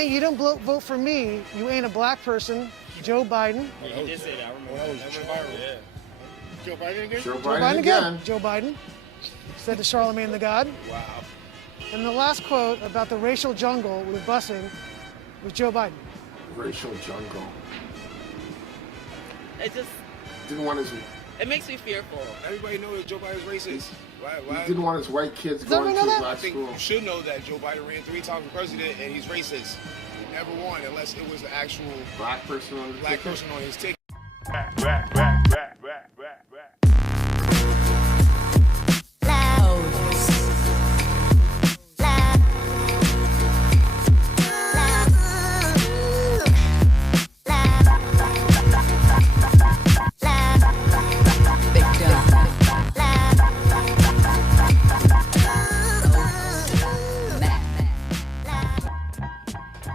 saying you don't vote for me, you ain't a black person, Joe Biden. Yeah, he did say that. I remember that. That went viral. Yeah. Joe Biden again? Joe Biden again. Joe Biden said to Charlemagne the God. Wow. And the last quote about the racial jungle with busing was Joe Biden. Racial jungle. It just Didn't want his. it makes me fearful. Everybody knows that Joe Biden's racist. Why? He didn't want his white kids Does everyone going know to that? I black think school. you should know that Joe Biden ran 3 times for president and he's racist. He never won unless it was the actual Black person on the black ticket. person on his ticket.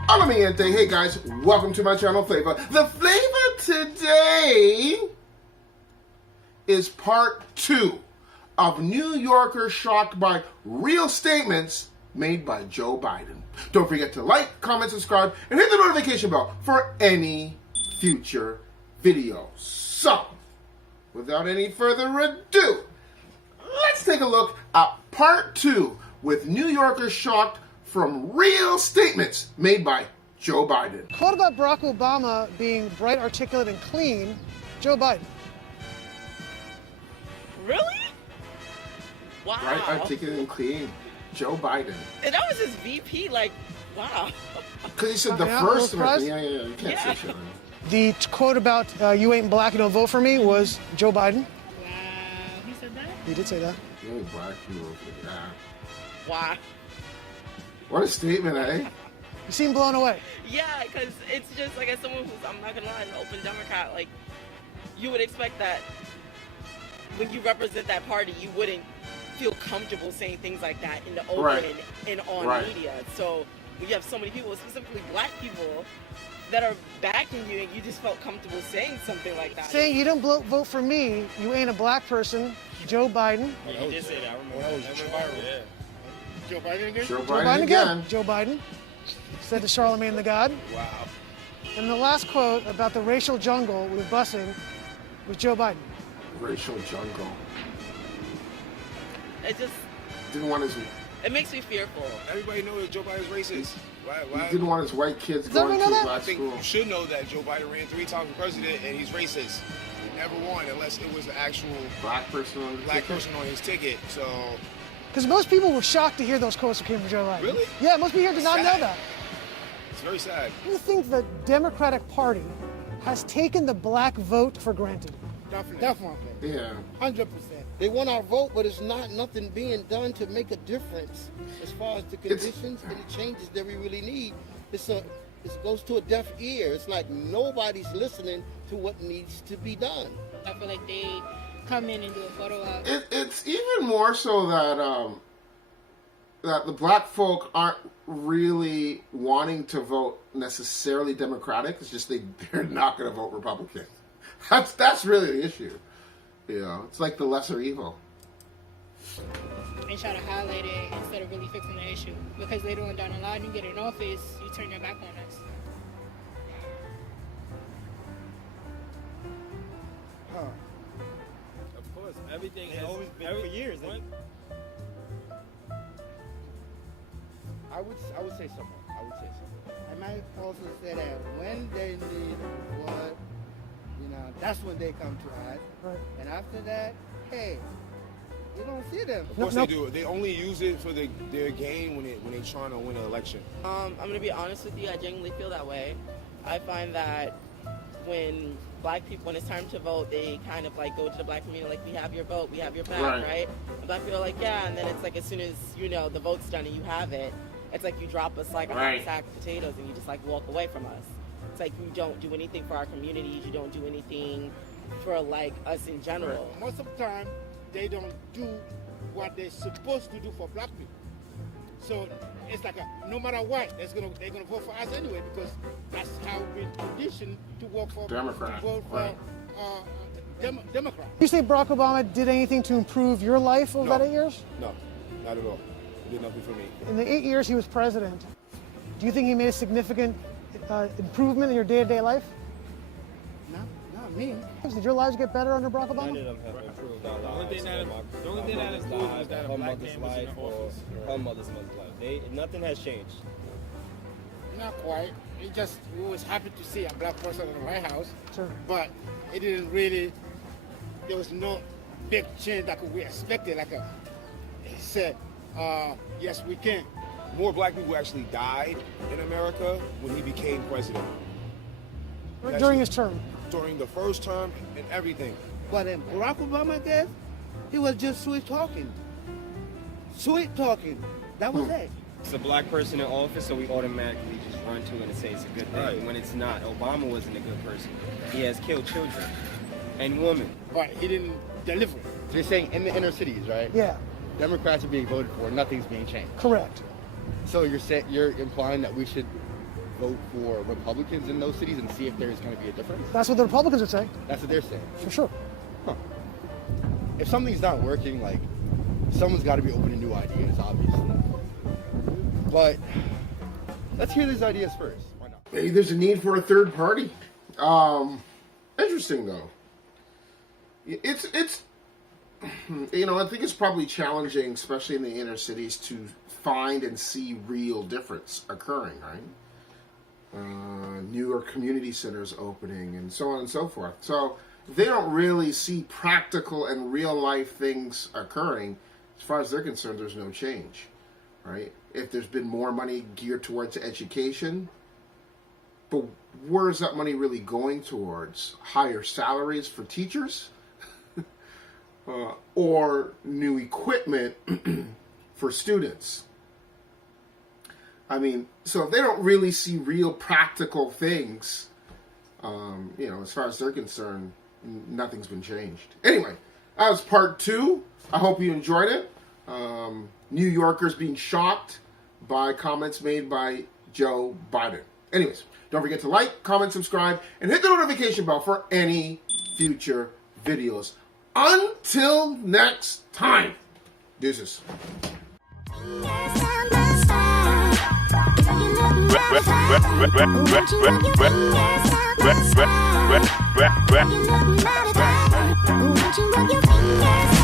Hola mi gente. Hey guys, welcome to my channel Phlava. The flavor today is part 2 of New Yorkers shocked by real statements made by Joe Biden. Don't forget to like, comment, subscribe, and hit the notification bell for any future videos. So, without any further ado, let's take a look at part 2 with New Yorkers shocked from real statements made by Joe Biden. Quote about Barack Obama being bright, articulate, and clean, Joe Biden. Really? Wow. Right, articulate and clean, Joe Biden. And that was his VP. Like, wow. Because he said the Yeah, first no one. surprise. Yeah, you can't Yeah. say shit. The quote about you ain't black, you don't vote for me was Joe Biden. Wow, he said that? He did say that. You ain't black, you don't think that. Wow. What a statement, eh? You seem blown away. Yeah, because it's just like as someone who's, I'm not gonna lie, an open Democrat, like you would expect that when you represent that party, you wouldn't feel comfortable saying things like that in the open Right. and on Right. media. So when you have so many people, specifically black people, that are backing you, and you just felt comfortable saying something like that. Saying you don't vote for me, you ain't a black person, Joe Biden. Yeah, he did say that. I remember that. That went viral. Yeah. Joe Biden again? Joe Joe Biden Biden again. Joe Biden said to Charlemagne the God. Wow. And the last quote about the racial jungle with busing was Joe Biden. Racial jungle. It just Didn't want his. it makes me fearful. Everybody knows that Joe Biden's racist. Why? He didn't want his white kids Does everyone going know to that? I black think school. you should know that Joe Biden ran 3 times for president and he's racist. He never won unless it was the actual Black person on the black ticket. person on his ticket. So Because most people were shocked to hear those quotes that came from Joe Biden. Really? Yeah, most people here did not know Sad. that. it's very sad. You think the Democratic Party has taken the black vote for granted? Definitely. Yeah. 100%. They want our vote, but it's not nothing being done to make a difference as far as the conditions and the changes that we really need. It goes to a deaf ear. It's like nobody's listening to what needs to be done. I feel like they come in and do a photo op. It's even more so that that the black folk aren't really wanting to vote necessarily Democratic. It's just they're not going to vote Republican. That's really the issue. You know, it's like the lesser evil. And try to highlight it instead of really fixing the issue. Because later on down the line, you get in office, you turn your back on us. Of course, everything has always been for years. I would say something. I might also say that when they need what, that's when they come to us. Right. And after that, hey, we don't see them. Of course they do. They only use it for their gain when they're trying to win an election. I'm gonna be honest with you, I genuinely feel that way. I find that when black people, when it's time to vote, they kind of like go to the black community like, we have your vote, we have your back, right? And black people are like, yeah, and then it's like as soon as the vote's done and you have it, it's like you drop us like a hot sack of potatoes and you just like walk away from us. It's like you don't do anything for our communities, you don't do anything for like us in general. Most of the time, they don't do what they're supposed to do for black people. So it's like no matter what, they're gonna vote for us anyway because that's how we've been conditioned to vote for Democrat. To vote for Democrat. You say Barack Obama did anything to improve your life over No. that 8 years? No, not at all. He did nothing for me. In the 8 years he was president, Do you think he made a significant improvement in your day-to-day life? Not me. Did your lives get better under Barack Obama? None of them have improved our The only lives. thing that improved was that a her black mother's man was in life or office. her mother's life. Nothing has changed. Not quite. We was happy to see a black person in the White House, Sure. but it didn't really. There was no big change that we expected. He said, yes, we can. More black people actually died in America when he became president. During his term. During the first term and everything. But in Barack Obama days, he was just sweet talking. Sweet talking. That was it. It's a black person in office, so we automatically just run to it and say it's a good thing. Right. When it's not. Obama wasn't a good person. He has killed children and women. But he didn't deliver. So you're saying in the inner cities, right? Yeah, Democrats are being voted for, nothing's being changed. correct. So you're implying that we should vote for Republicans in those cities and see if there's going to be a difference? That's what the Republicans would say, That's what they're saying. for sure. If something's not working, like, someone's got to be open to new ideas, obviously. But let's hear these ideas first. Why not? Maybe there's a need for a third party. Interesting though. It's I think it's probably challenging, especially in the inner cities, to find and see real difference occurring, right? Newer community centers opening and so on and so forth. So if they don't really see practical and real life things occurring, as far as they're concerned, there's no change, right? If there's been more money geared towards education, but where is that money really going towards? Higher salaries for teachers? Or new equipment for students? I mean, so if they don't really see real practical things, as far as they're concerned, nothing's been changed. Anyway, that was part 2. I hope you enjoyed it. New Yorkers being shocked by comments made by Joe Biden. Anyways, don't forget to like, comment, subscribe, and hit the notification bell for any future videos. Until next time, deuces. Your fingers